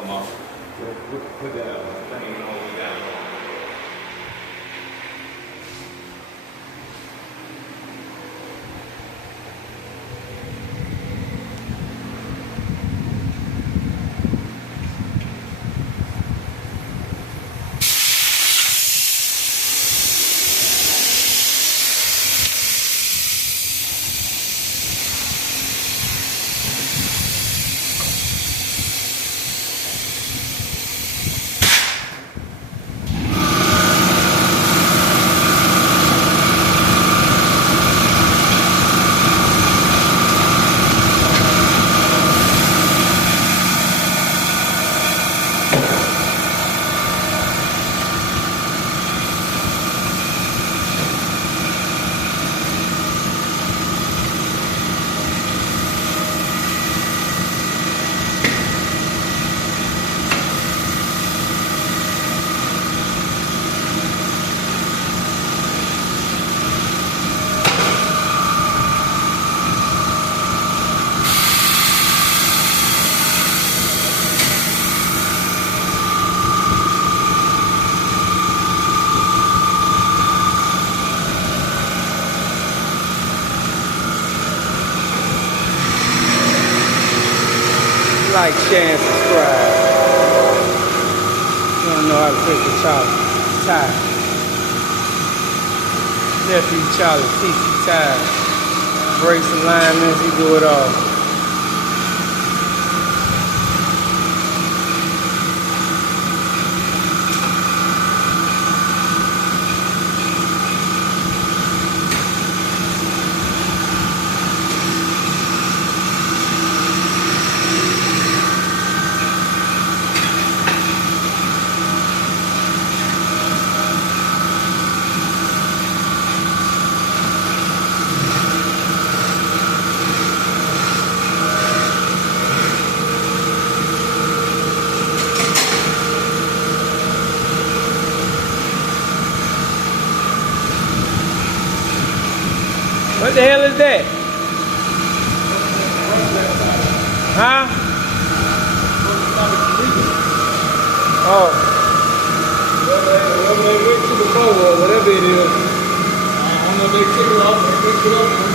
come up. Put that thing on we got. Like, share, and subscribe. You don't know how to fix the Charlie tire. Nephew Charlie, TC tire. Brakes, alignments, he do it all. What the hell is that? Huh? Oh. Whatever they went to before, or whatever it is. I don't know if they took it off or picked it up.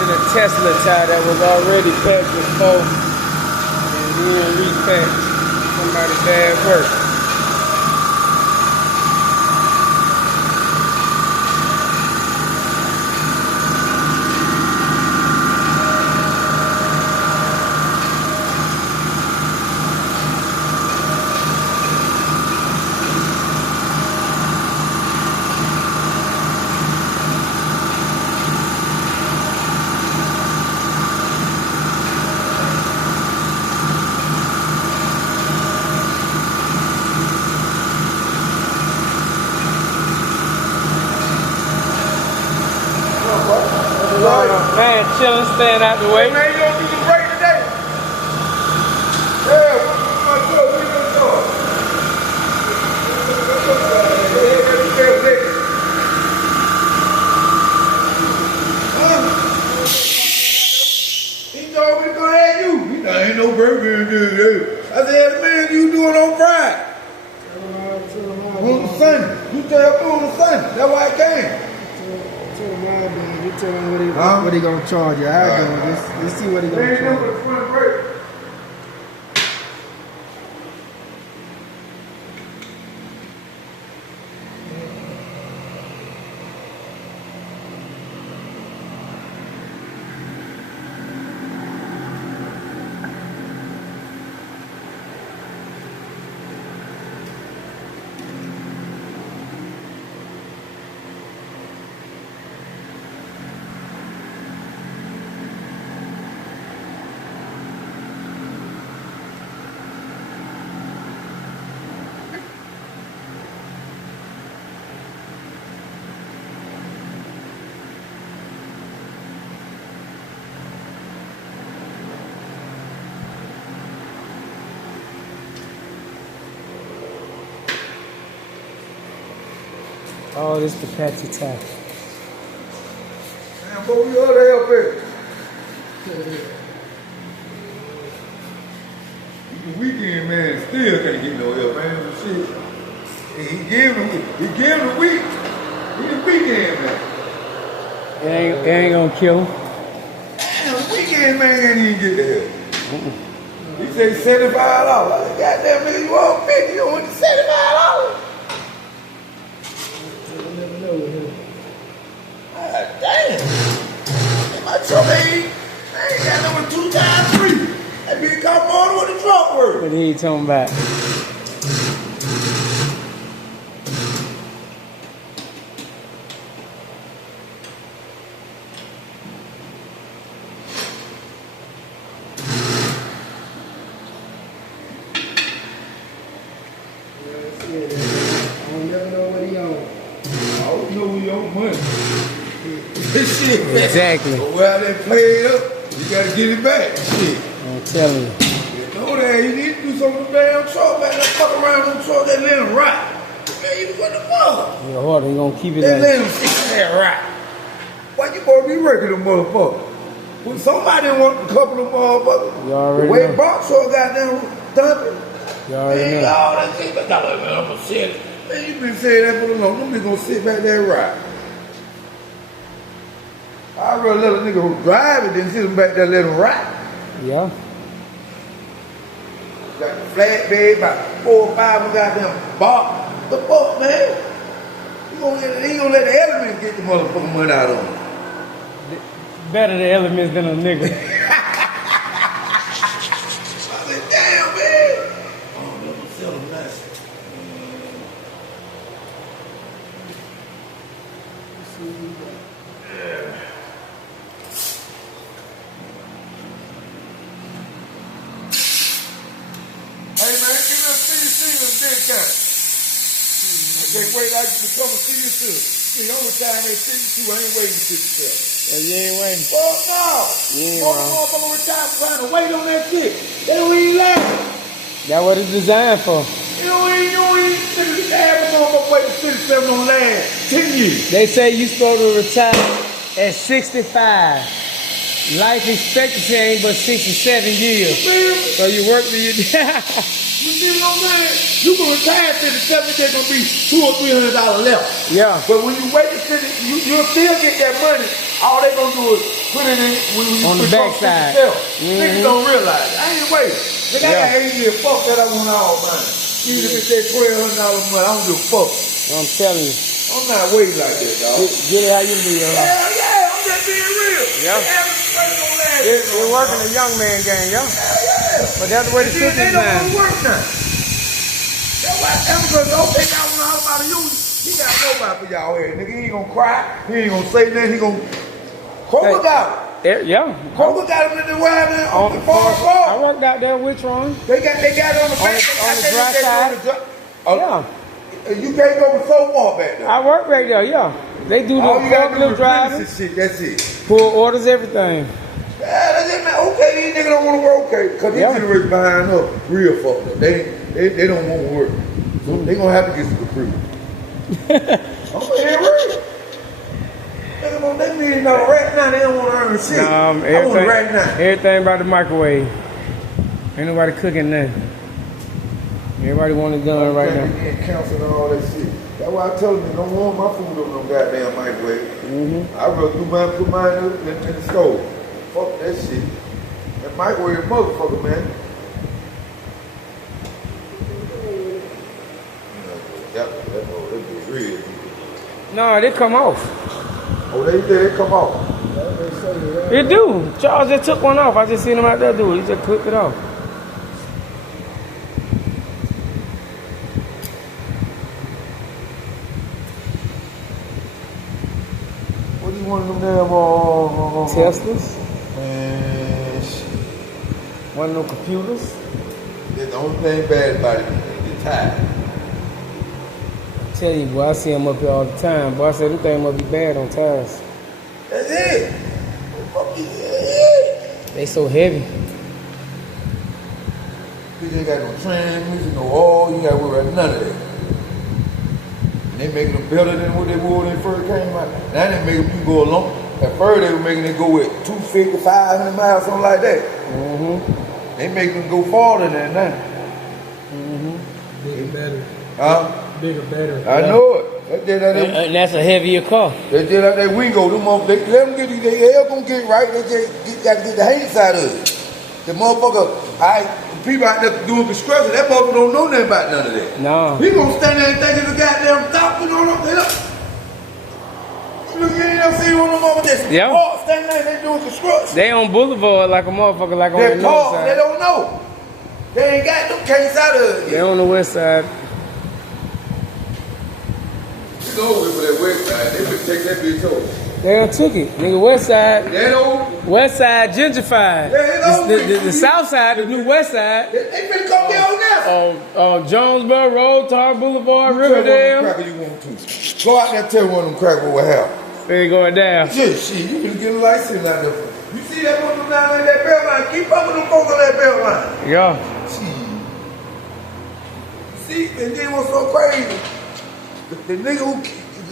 repackaging a Tesla tire that was already packed before and then repacked. Somebody bad work. Man, chillin', staying out the way. Hey, man, you don't need a break today? Yeah, what you gonna do? What you gonna do? Huh? He told me to go ahead you. He said, ain't no burger in there. I said, man, you doing on Friday? On the Sunday. You tell me on the Sunday. That's why I came. You tell him what he gonna charge you. I go. Let's see what he gonna charge you. Oh, this the patchy tire. Man, what we ought to help at? The weekend, man, still can't get no help, man. Shit. And he gave him the week. He the weekend, man. It ain't gonna kill him. Damn, the weekend, man, can't even get the help. He said $75. I said, goddamn, nigga, you want 50, you don't want $75? God damn. In my truck, I ain't got no 2 times 3. That bitch got more than what the truck worth. What he talking about? I don't never know what he on. I don't know who your money. Shit. Exactly. But where they played up, you gotta get it back. Shit. I'm telling you. You know that you need to do something with the damn truck, man. That fuck around with the truck, that let him rot. Man, you what the fuck? Your heart ain't gonna keep it That like let him sit there rot. Why you supposed to be working them motherfuckers? When somebody want a couple of motherfuckers, You already the way know. Box truck got them dumping. You already Man, know. all that shit, but man, I'm gonna sit. Man, you been saying that for a long. Them niggas gonna sit back there and ride. I'd rather let a nigga who drive it than sit him back there and let him ride. Yeah. Got the flatbed, about 4 or 5 of goddamn box. The fuck, man? He gonna let the elements get the motherfucking money out of him. Better the elements than a nigga. I said, damn, man. Oh, no, I'm selling nice. Hey, man, give me a CDC and dick count. I can't wait like to become a CDC. See, the only time they CDC, I ain't waiting to the Yeah, you ain't waiting. fuck no. You ain't Most wrong. motherfucker retired trying to wait on that shit. They don't even laugh. That's what it's designed for. You don't even niggas have a motherfucker wait to 57 on last 10 years. They say you supposed to retire at 65. life expectancy ain't but 67 years. feel me? So you work till you You see what I'm saying? You can retire at 57, there's gonna be $200 or $300 left. Yeah. But when you wait to sit, you'll still get that money. All they gonna do is put it in when you On the put backside. Niggas don't realize it. I ain't waiting. Nigga, I got 80 years. Fuck that, I want all mine. Even if it said $1,200 a month, I don't give a fuck. I'm telling you. I'm not waiting like that, dog. Get it how you do, yo. Hell yeah, I'm just being real. Yeah. The average person don't last. We're working a young man game, yo. Hell yeah. But that's the way the See, system they is don't now. want to work now. That's why Amazon don't take out one out of you. He got nobody for y'all here. Nigga, he ain't gonna cry. He ain't gonna say nothing. He gonna... Kroger got him. Yeah. Kroger got him in the wild now. On the I far. worked out there with Ron. They got it on the back. On the dry side. Yeah. You can't go so far back there. I work right there, yeah. They do the All you gotta do forklift is driving, finish this shit. That's it. pull orders, everything. Yeah, that's it, man. Okay, these niggas don't want to work. Okay, because these Yeah. generation behind up, real fucked up. They don't want to work. So they gonna have to get some recruit. I'm saying real. Nigga, want that million right now. They don't want to earn shit. I want it right now. Everything about the microwave. Ain't nobody cooking nothing. Everybody want it done right now. Getting canceled and all that shit. That's why I tell them, don't want my food on no goddamn microwave. I'd rather put mine in the stove. Fuck that shit. That microwave motherfucker, man. That real. No, they come off. Oh, they come off. They do. Charles just took one off. I just seen him out there do it. He just clipped it off. What do you want them damn Teslas. Man, shit. One of them computers. The only thing bad about it is the tire. Tell you, boy, I see them up here all the time. Boy, I said, this thing must be bad on tires. That's it. Fuck it. They so heavy. You ain't got no transmission, no oil, you got to worry about none of that. And they making them better than what they were when they first came out. Now they making people go along. At first they were making it go with 250, 500 miles, something like that. They make them go farther than that. Bigger, better. Huh? Bigger, better. I know it. And that's a heavier car. They did like that Wingo. Them motherfuckers, they let them get they hell gonna get right. They just got to get the hate side of it. The motherfucker, people out there doing construction, that motherfucker don't know nothing about none of that. No. He gonna stand there and think it's a goddamn top, you know what I'm saying? Look, you ain't never seen one of them over there. Yeah. Oh, standing there, they doing construction. They on Boulevard like a motherfucker, like on the They're north tall, side. they don't know. They ain't got no case out of it. They on the west side. It's over with for that west side. They would take that bitch over. They done took it. Nigga, west side. That old, West side gentrified. Yeah, The south side, the new west side. they finna come down now. Jonesboro Road, Tar Boulevard, Tell one of them Riverdale. crackers you want to. Go out there and tell one of them crackers what happened. They going down. Shit, you can get a license out there. You see that one down like that bell line? Keep up with them folks on that bell line. Yeah. See, and then what's so crazy? The nigga who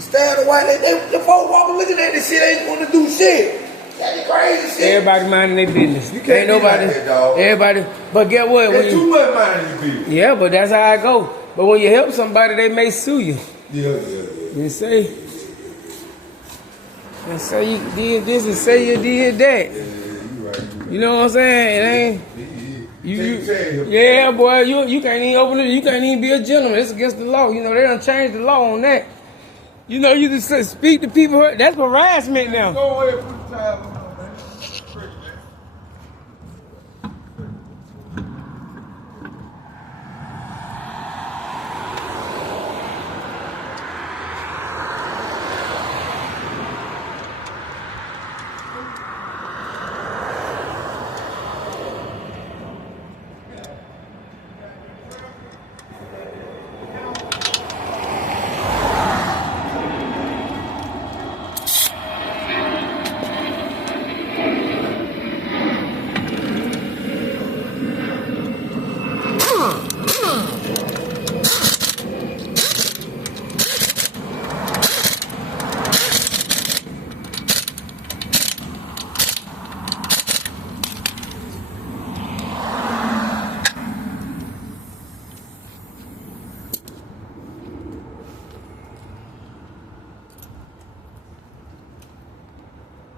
stabbed the white lady, the folks walking looking at this shit ain't want to do shit. That's crazy shit. Everybody minding their business. You can't Ain't nobody. be like that, dog. Everybody. But get what? There's too much money in people. Yeah, but that's how I go. But when you help somebody, they may sue you. Yeah. You say you did this and say you did that. Yeah, you right. You know what I'm saying? It ain't. Yeah, boy, you can't even open it. You can't even be a gentleman. It's against the law. You know they done changed the law on that. You know you just speak to people. That's harassment now. Go ahead and put the time